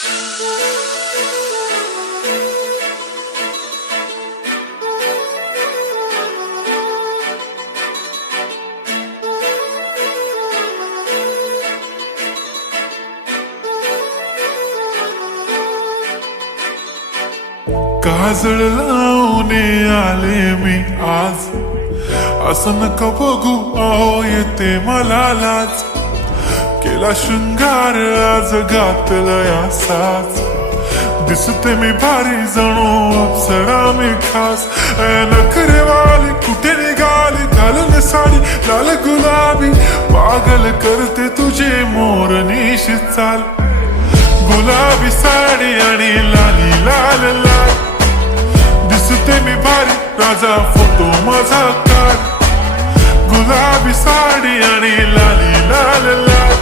काजळ लावणे आले मी आज, असं नका बघू अहो येते मला लाज. केला शृंगार आज घातलाय असाच, दिसते मी भारी जणू अप्सरा मी खास. नखरेवाली कुठे निघाली घालून साडी लाल गुलाबी, पागल करते तुझे मोरनीशी चाल. गुलाबी साडी आणि लाली लाल लाल, दिसते मी भारी राजा फोटो माझा काढ. गुलाबी साडी आणि लाली लाल लाल,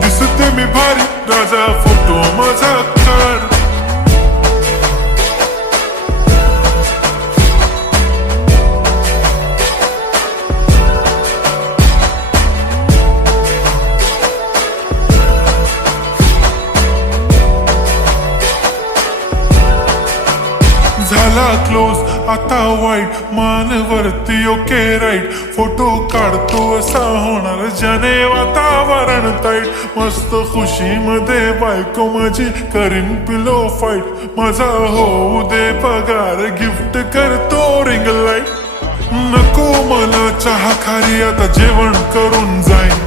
दिसते मी भारी राजा फोटो माझा काढ. झाला क्लोज आता वाईट, मान वरती ओके राईट. फोटो काढतो असा होणार ज्याने वातावरण ताईट. मस्त खुशी मध्ये बायको माझी करीन पिलो फाईट. माझा होऊ दे पगार गिफ्ट करतो रिंग लाईट. नको मला चहा खारी आता जेवण करून जाईन.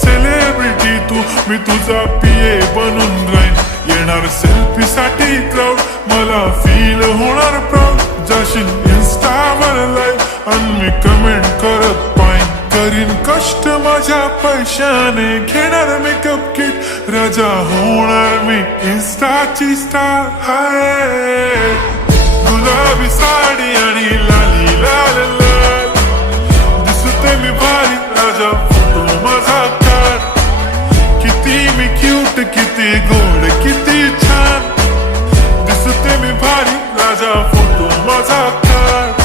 सेलिब्रिटी तू मी तुझा पिये बनून राहीन. येणार सेल्फी साठी क्राऊड मला फील होणार प्राऊड. जाशील इन्स्टावर लाईव्ह आणि मी कमेंट करत पाईन. करीन कष्ट माझ्या पैशाने घेणार मेकअप किट. राजा होणार मी इन्स्टाची स्टार. हाय गुलाबी साडी आणि लाली लाल लाल, दिसते मी भारी राजा फोटो माझा काढ. किती मी क्यूट किती गोड किती छान, दिसते मी भारी राजा फोटो माझा काढ.